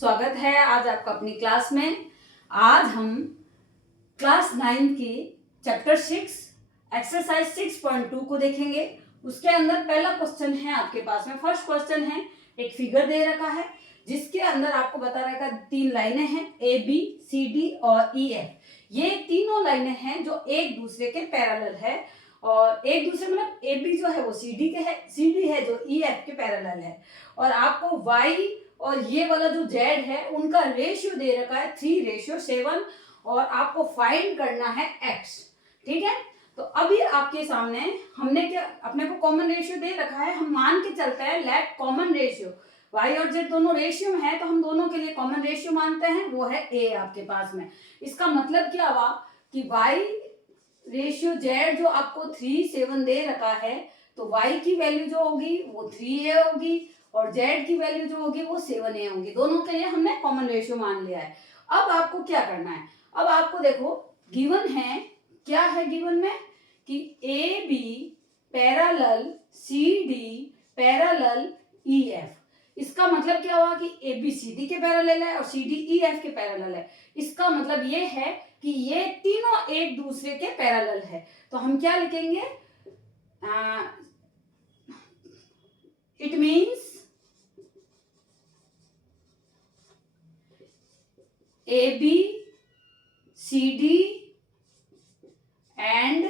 स्वागत है आज आपका अपनी क्लास में। आज हम क्लास 9 की चैप्टर 6 एक्सरसाइज 6.2 को देखेंगे। उसके अंदर पहला क्वेश्चन है आपके पास में। फर्स्ट क्वेश्चन है, एक फिगर दे रखा है जिसके अंदर आपको बता रखा है 3 लाइनें हैं ए बी सी डी और ई एफ। ये तीनों लाइनें हैं जो एक दूसरे के पैरेलल है और एक दूसरे मतलब ए बी जो है वो सी डी के है, सी डी है जो ई एफ के पैरेलल है। और आपको वाई और ये वाला जो जेड है उनका रेशियो दे रखा है 3:7 और आपको फाइंड करना है एक्स। ठीक है, तो अभी आपके सामने हमने क्या अपने को कॉमन रेशियो दे रखा है। हम मान के चलते हैं लेट कॉमन रेशियो y और z दोनों रेशियो में है तो हम दोनों के लिए कॉमन रेशियो मानते हैं, वो है a आपके पास में। इसका मतलब क्या हुआ कि y रेशियो z जो आपको 3:7 दे रखा है तो y की वैल्यू जो होगी वो 3a होगी और z की वैल्यू जो होगी वो 7a होगी। दोनों के लिए हमने कॉमन रेशियो मान लिया है। अब आपको क्या करना है, अब आपको देखो गिवन है, क्या है गिवन में कि A B parallel C D parallel E F. इसका मतलब क्या हुआ कि ए बी सी डी के पैरेलल है और सी डी ई एफ के पैरेलल है। इसका मतलब ये है कि ये तीनों एक दूसरे के पैरेलल है। तो हम क्या लिखेंगे, it means A B C D and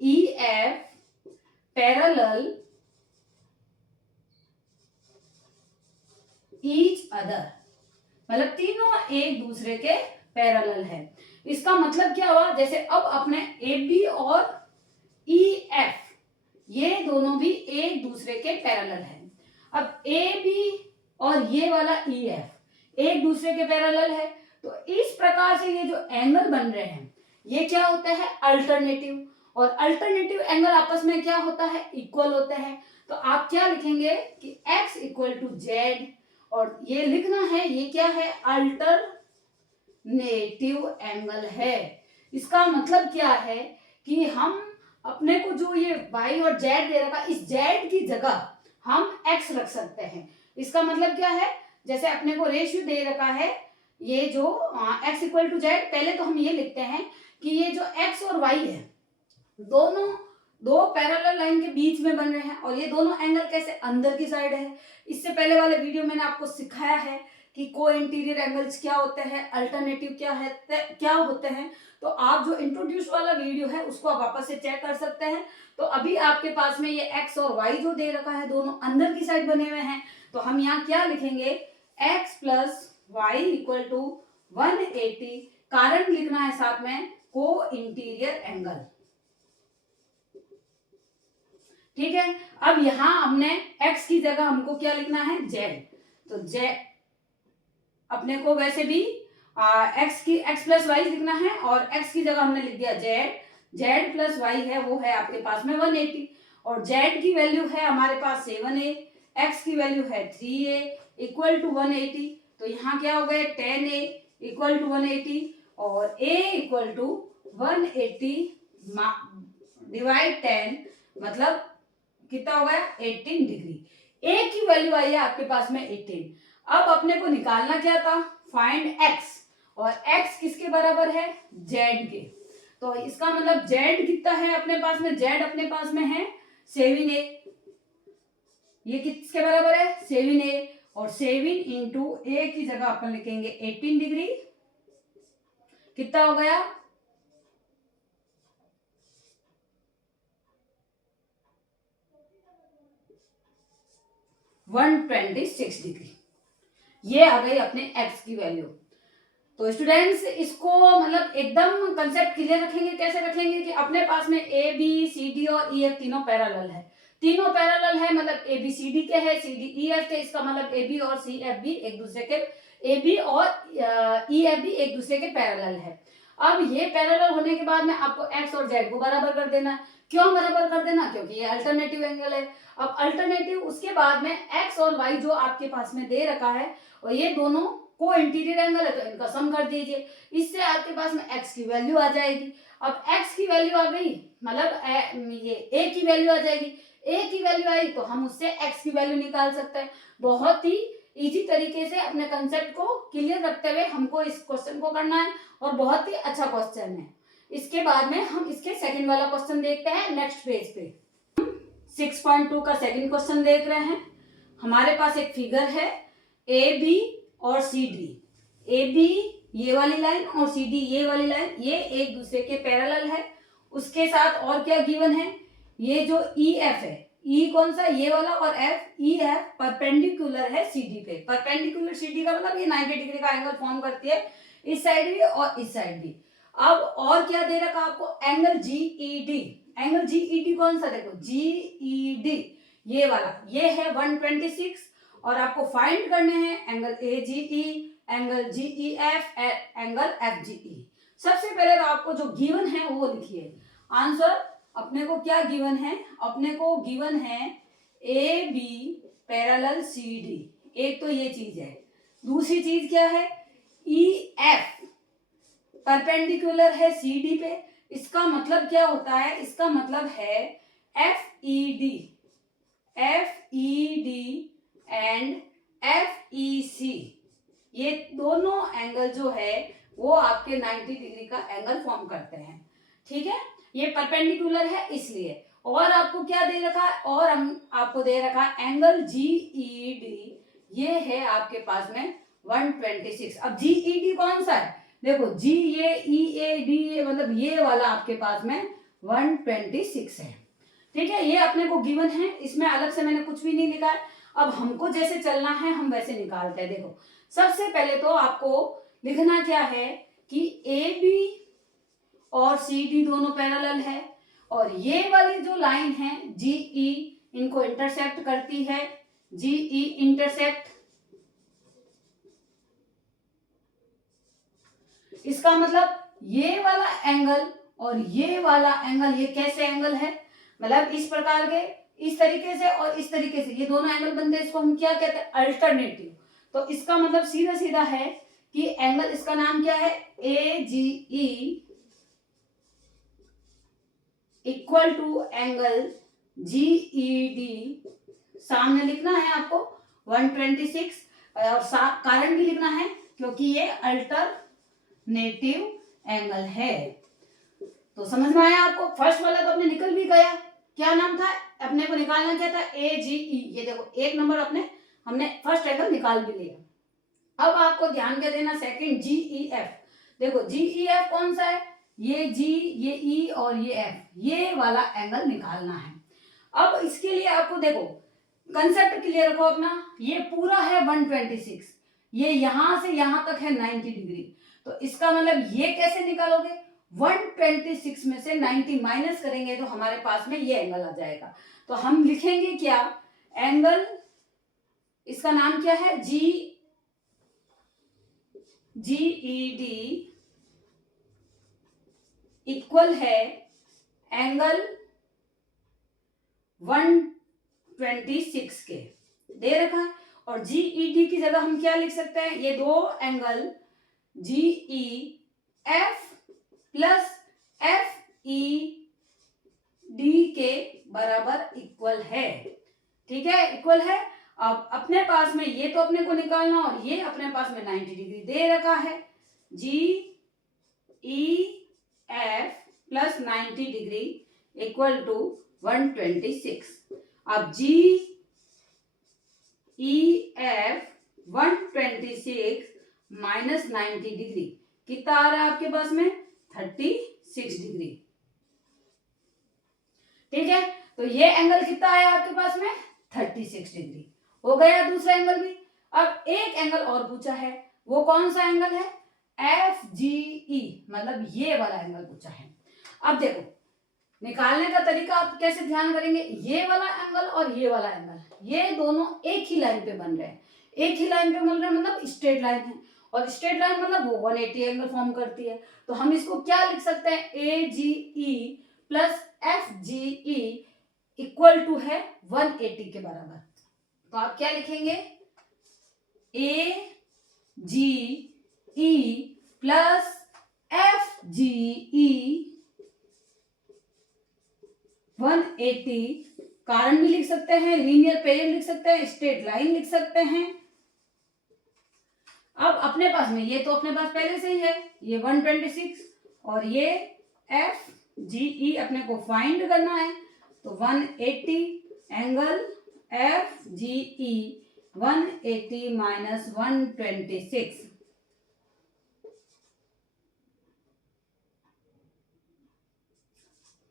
E F parallel each other, मतलब तीनों एक दूसरे के पैरेलल है। इसका मतलब क्या हुआ, जैसे अब अपने ए बी और ई एफ ये दोनों भी एक दूसरे के पैरेलल है। अब ए बी और ये वाला ई एफ एक दूसरे के पैरेलल है तो इस प्रकार से ये जो एंगल बन रहे हैं ये क्या होता है, अल्टरनेटिव। और अल्टरनेटिव एंगल आपस में क्या होता है, इक्वल होते हैं। तो आप क्या लिखेंगे कि x इक्वल टू जेड और ये लिखना है ये क्या है, अल्टरनेटिव एंगल है। इसका मतलब क्या है कि हम अपने को जो ये y और z दे रखा इस z की जगह हम x रख सकते हैं। इसका मतलब क्या है, जैसे अपने को रेशियो दे रखा है ये जो x इक्वल टू जेड, पहले तो हम ये लिखते हैं कि ये जो x और y है दोनों दो पैरेलल लाइन के बीच में बन रहे हैं और ये दोनों एंगल कैसे, अंदर की साइड है। इससे पहले वाले वीडियो मैंने आपको सिखाया है कि को इंटीरियर एंगल्स क्या होते हैं, अल्टरनेटिव क्या होते हैं। तो आप जो इंट्रोड्यूस वाला वीडियो है उसको आप वापस से चेक कर सकते हैं। तो अभी आपके पास में ये x और y जो दे रखा है दोनों अंदर की साइड बने हुए हैं तो हम यहाँ क्या लिखेंगे, x plus Y equal to 180। कारण लिखना है साथ में को इंटीरियर एंगल। ठीक है, अब यहां हमने x की जगह हमको क्या लिखना है, z। तो z अपने को वैसे भी x प्लस वाई लिखना है और x की जगह हमने लिख दिया z प्लस वाई है वो है आपके पास में 180 और z की वैल्यू है हमारे पास 7a, x की वैल्यू है 3a इक्वल टू 180। तो यहाँ क्या हो गया, 10a इक्वल टू 180 और a इक्वल टू 180 डिवाइड 10 मतलब कितना हो गया, 18 डिग्री। a की वैल्यू आई है आपके पास में 18। अब अपने को निकालना क्या था, फाइंड x और x किसके बराबर है, z के। तो इसका मतलब z कितना है अपने पास में, z अपने पास में है 7a। ये किसके बराबर है, 7a और 7 इंटू a की जगह अपन लिखेंगे 18 डिग्री। कितना हो गया, 126 डिग्री। ये आ गई अपने x की वैल्यू। तो स्टूडेंट्स इसको मतलब एकदम कंसेप्ट क्लियर रखेंगे। कैसे रखेंगे कि अपने पास में ए बी सी डी और ई एफ तीनों पैरेलल है। तीनों पैरेलल है मतलब ए बी सी डी के है, सी डी ई एफ के। इसका मतलब ए बी और सी एफ भी एक दूसरे के, ए बी और ई एफ भी एक दूसरे के पैरेलल है। अब ये पैरेलल होने के बाद में आपको x और z को बराबर कर देना है। क्यों बराबर कर देना, क्योंकि ये अल्टरनेटिव एंगल है। अब अल्टरनेटिव उसके बाद में x और y जो आपके पास में दे रखा है और ये दोनों को इंटीरियर एंगल है तो इनका सम कर दीजिए। इससे आपके पास में x की वैल्यू आ जाएगी। अब x की वैल्यू आ गई मतलब ये a की वैल्यू आ जाएगी। a की वैल्यू आई तो हम उससे x की वैल्यू निकाल सकते हैं। बहुत ही इजी तरीके से अपने कंसेप्ट को क्लियर रखते हुए हमको इस क्वेश्चन को करना है और बहुत ही अच्छा क्वेश्चन है। इसके बाद में हम इसके सेकंड वाला क्वेश्चन देखते हैं नेक्स्ट पेज पे। 6.2 का सेकंड क्वेश्चन देख रहे हैं। हमारे पास एक फिगर है ए बी और सी डी। ए बी ये वाली लाइन और सी डी ये वाली लाइन, ये एक दूसरे के पैरेलल है। उसके साथ और क्या गिवन है, ये जो ई एफ है, ई कौन सा ये वाला, और एफ, ई एफ परपेंडिकुलर है सी डी पे। परपेंडिकुलर सी डी का मतलब ये 90 डिग्री का एंगल फॉर्म करती है, इस साइड भी और इस साइड भी। अब और क्या दे रखा आपको, angle G E D. Angle G E D कौन सा, देखो जी ई डी ये वाला, ये है 126 और आपको फाइंड करने हैं angle A G E, angle G E F, angle F G E. सबसे पहले तो आपको जो गिवन है वो लिखिए। आंसर अपने को क्या गिवन है, अपने को गिवन है A B parallel C D. एक तो ये चीज है। दूसरी चीज क्या है, ई एफ परपेंडिकुलर है सी डी पे। इसका मतलब क्या होता है, इसका मतलब है F E D, F E D and F E C, ये दोनों एंगल जो है वो आपके 90 डिग्री का एंगल फॉर्म करते हैं। ठीक है, ये परपेंडिकुलर है इसलिए। और आपको क्या दे रखा है, और हम आपको दे रखा है एंगल जी ई डी, ये है आपके पास में 126। अब जी ई डी कौन सा है, देखो जी ये ई ए डी ए, मतलब ये वाला आपके पास में 126 है। ठीक है, ये अपने को गिवन है, इसमें अलग से मैंने कुछ भी नहीं लिखा है। अब हमको जैसे चलना है हम वैसे निकालते हैं। देखो सबसे पहले तो आपको लिखना क्या है कि ए बी और सी डी दोनों पैरेलल है, और ये वाली जो लाइन है जी ई इनको इंटरसेक्ट करती है, जी ई इंटरसेक्ट। इसका मतलब ये वाला एंगल और ये वाला एंगल, ये कैसे एंगल है, मतलब इस प्रकार के, इस तरीके से और इस तरीके से ये दोनों एंगल बनते हैं। इसको हम क्या कहते हैं, अल्टरनेटिव। तो इसका मतलब सीधा सीधा है कि एंगल, इसका नाम क्या है, A G E equal to angle G E D. सामने लिखना है आपको 126 और कारण भी लिखना है क्योंकि ये अल्टरनेटिव एंगल है। तो समझ में आया आपको। फर्स्ट वाला तो अपने निकल भी गया, क्या नाम था, अपने को निकालना क्या था, ए जी ई। ये देखो एक नंबर हमने फर्स्ट एंगल निकाल भी लिया। अब आपको ध्यान क्या देना, सेकंड जी ई एफ। देखो जी ई एफ कौन सा है, ये जी, ये ई और ये एफ, ये वाला एंगल निकालना है। अब इसके लिए आपको देखो कंसेप्ट क्लियर रखो अपना। ये पूरा है 126, ये यहां से यहां तक है 90 डिग्री। तो इसका मतलब ये कैसे निकालोगे, 126 में से 90 माइनस करेंगे तो हमारे पास में ये एंगल आ जाएगा। तो हम लिखेंगे क्या, एंगल, इसका नाम क्या है, जी ई डी इक्वल है एंगल 126 के, दे रखा है। और जी ई डी की जगह हम क्या लिख सकते हैं, ये दो angle G E F plus F E D के बराबर इक्वल है। ठीक है, इक्वल है। अब अपने पास में ये तो अपने को निकालना, और ये अपने पास में 90 डिग्री दे रखा है, G E F plus 90 degree equal to 126। अब G E F 126 minus 90 degree कितना आ रहा है आपके पास में, 36 डिग्री। ठीक है, तो ये एंगल कितना आया आपके पास में, 36 डिग्री हो गया दूसरा एंगल भी। अब एक एंगल और पूछा है, वो कौन सा एंगल है, एफ जी ई, मतलब ये वाला एंगल पूछा है। अब देखो निकालने का तरीका आप कैसे ध्यान करेंगे, ये वाला एंगल और ये वाला एंगल, ये दोनों एक ही लाइन पे बन रहे हैं। एक ही लाइन पे बन रहे हैं मतलब स्ट्रेट लाइन है, और स्ट्रेट लाइन मतलब वो 180 एंगल फॉर्म करती है। तो हम इसको क्या लिख सकते हैं, A G E plus F G E equal to है 180 के बराबर। तो आप क्या लिखेंगे, ए G E plus F G ई 180, कारण भी लिख सकते हैं, लीनियर पेयर लिख सकते हैं, स्ट्रेट लाइन लिख सकते हैं। अब अपने पास में ये तो अपने पास पहले से ही है, ये 126 और ये एफ जी ई अपने को फाइंड करना है। तो 180 एंगल एफ जी ई 180 माइनस 126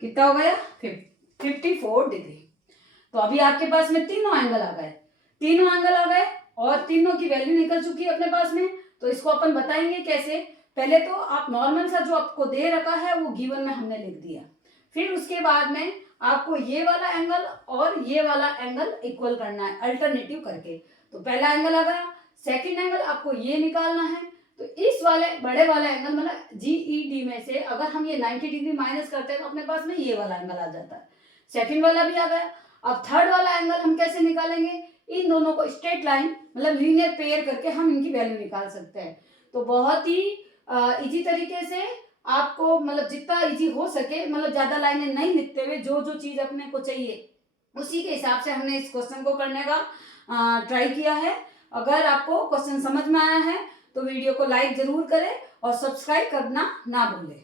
कितना हो गया 54 डिग्री। तो अभी आपके पास में तीनों एंगल आ गए, तीनों एंगल आ गए और तीनों की वैल्यू निकल चुकी है अपने पास में। तो इसको अपन बताएंगे कैसे। पहले तो आप नॉर्मल सा जो आपको दे रखा है वो गिवन में हमने लिख दिया, फिर उसके बाद में आपको ये वाला एंगल और ये वाला एंगल इक्वल करना है अल्टरनेटिव करके। तो पहला एंगल आ गया, सेकेंड एंगल आपको ये निकालना है। तो इस वाले बड़े वाले एंगल मतलब जीईडी में से अगर हम ये 90 डिग्री माइनस करते हैं तो अपने पास में ये वाला एंगल आ जाता है, सेकेंड वाला भी आ गया। अब थर्ड वाला एंगल हम कैसे निकालेंगे, इन दोनों को स्ट्रेट लाइन मतलब लीनियर पेयर करके हम इनकी वैल्यू निकाल सकते हैं। तो बहुत ही इजी तरीके से आपको मतलब जितना इजी हो सके, मतलब ज्यादा लाइनें नहीं लिखते हुए जो जो चीज अपने को चाहिए उसी के हिसाब से हमने इस क्वेश्चन को करने का ट्राई किया है। अगर आपको क्वेश्चन समझ में आया है तो वीडियो को लाइक जरूर करें और सब्सक्राइब करना ना भूलें।